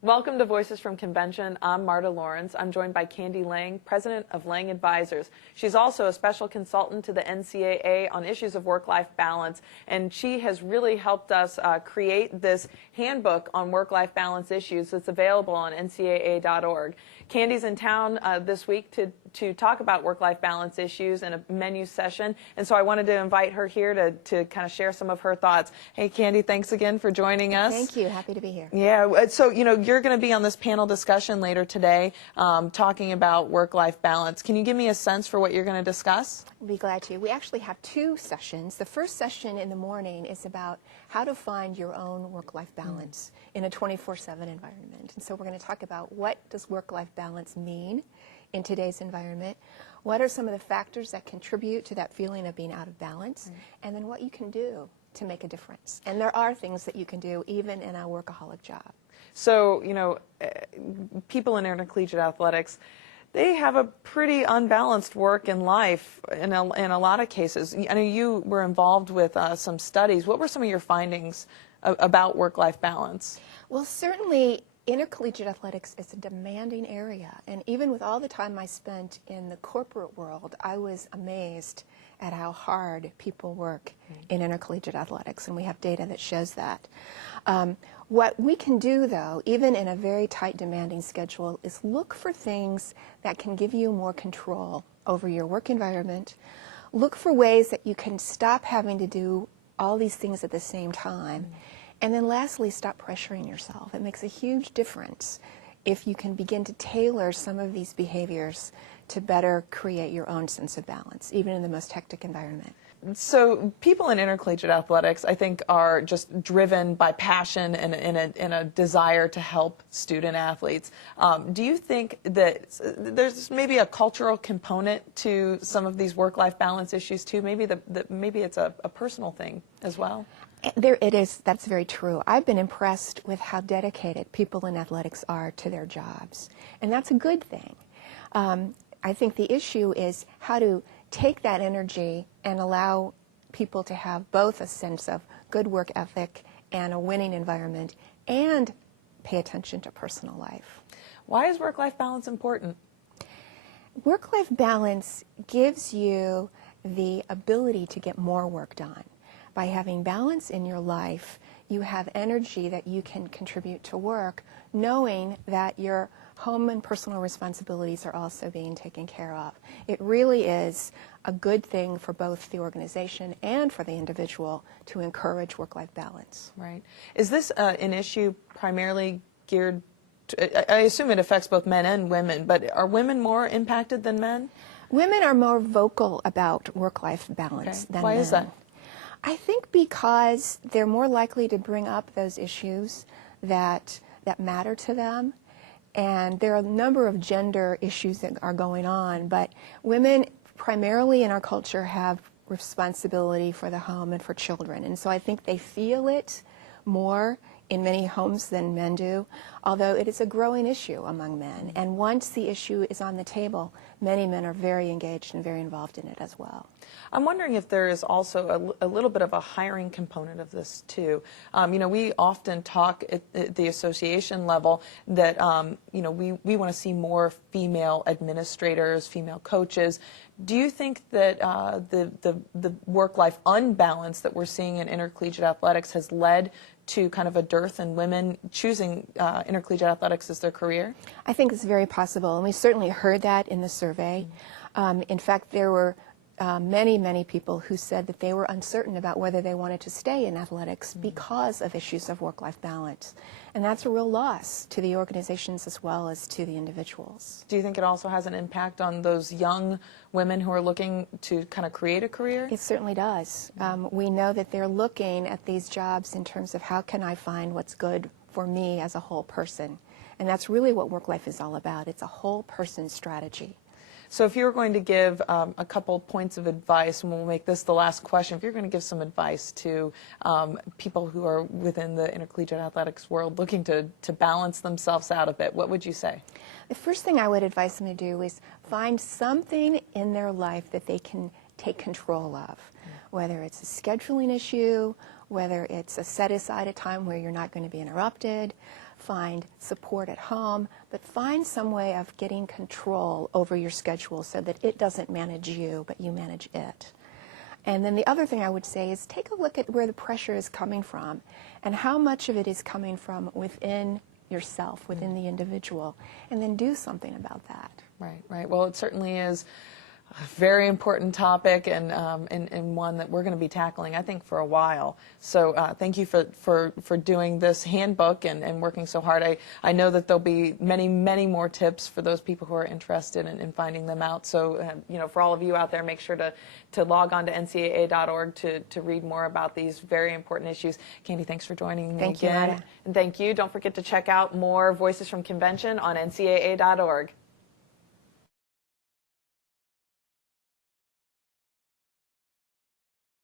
Welcome to Voices from Convention. I'm Marta Lawrence. I'm joined by Candi Lange, president of Lange Advisors. She's also a special consultant to the NCAA on issues of work-life balance, and she has really helped us create this handbook on work-life balance issues that's available on ncaa.org. Candi's in town this week to talk about work-life balance issues in a menu session, and so I wanted to invite her here to kind of share some of her thoughts. Hey, Candi, thanks again for joining us. Thank you. Happy to be here. Yeah, so you're going to be on this panel discussion later today talking about work-life balance. Can you give me a sense for what you're going to discuss? I'll be glad to. We actually have two sessions. The first session in the morning is about how to find your own work-life balance in a 24/7 environment. And so we're going to talk about what does work-life balance mean in today's environment, what are some of the factors that contribute to that feeling of being out of balance, and then what you can do to make a difference. And there are things that you can do even in a workaholic job. So, people in intercollegiate athletics, they have a pretty unbalanced work and life in a lot of cases. I know you were involved with some studies. What were some of your findings about work-life balance? Well, certainly intercollegiate athletics is a demanding area, and even with all the time I spent in the corporate world, I was amazed at how hard people work in intercollegiate athletics, and we have data that shows that. What we can do, though, even in a very tight, demanding schedule, is look for things that can give you more control over your work environment. Look for ways that you can stop having to do all these things at the same time. And then lastly, stop pressuring yourself. It makes a huge difference if you can begin to tailor some of these behaviors to better create your own sense of balance, even in the most hectic environment. So people in intercollegiate athletics, I think, are just driven by passion and a desire to help student athletes. Do you think that there's maybe a cultural component to some of these work-life balance issues too? Maybe maybe it's a personal thing as well? There it is. That's very true. I've been impressed with how dedicated people in athletics are to their jobs, and that's a good thing. I think the issue is how to take that energy and allow people to have both a sense of good work ethic and a winning environment and pay attention to personal life. Why is work-life balance important? Work-life balance gives you the ability to get more work done. By having balance in your life, you have energy that you can contribute to work, knowing that your home and personal responsibilities are also being taken care of. It really is a good thing for both the organization and for the individual to encourage work-life balance. Right. Is this an issue primarily geared to, I assume it affects both men and women, but are women more impacted than men? Women are more vocal about work-life balance than men. Why is that? I think because they're more likely to bring up those issues that matter to them. And there are a number of gender issues that are going on, but women primarily in our culture have responsibility for the home and for children. And so I think they feel it more in many homes than men do, although it is a growing issue among men. And once the issue is on the table, many men are very engaged and very involved in it as well. I'm wondering if there is also a little bit of a hiring component of this too. We often talk at the association level that we want to see more female administrators, female coaches. Do you think that the work-life unbalance that we're seeing in intercollegiate athletics has led to kind of a dearth in women choosing intercollegiate athletics as their career? I think it's very possible, and we certainly heard that in the survey. In fact, there were many people who said that they were uncertain about whether they wanted to stay in athletics because of issues of work-life balance. And that's a real loss to the organizations as well as to the individuals. Do you think it also has an impact on those young women who are looking to kind of create a career? It certainly does. We know that they're looking at these jobs in terms of how can I find what's good for me as a whole person. And that's really what work life is all about. It's a whole person strategy. So if you were going to give a couple points of advice, and we'll make this the last question, if you're going to give some advice to people who are within the intercollegiate athletics world looking to balance themselves out a bit, what would you say? The first thing I would advise them to do is find something in their life that they can take control of, whether it's a scheduling issue whether it's a set aside a time where you're not going to be interrupted, find support at home, but find some way of getting control over your schedule so that it doesn't manage you, but you manage it. And then the other thing I would say is take a look at where the pressure is coming from and how much of it is coming from within yourself, within the individual, and then do something about that. Right, right. Well, it certainly is a very important topic and one that we're going to be tackling, I think, for a while. So thank you for doing this handbook and working so hard. I know that there'll be many, many more tips for those people who are interested in finding them out. So, for all of you out there, make sure to log on to ncaa.org to read more about these very important issues. Candi, thanks for joining me Thank you, again. Marta. And thank you. Don't forget to check out more Voices from Convention on ncaa.org.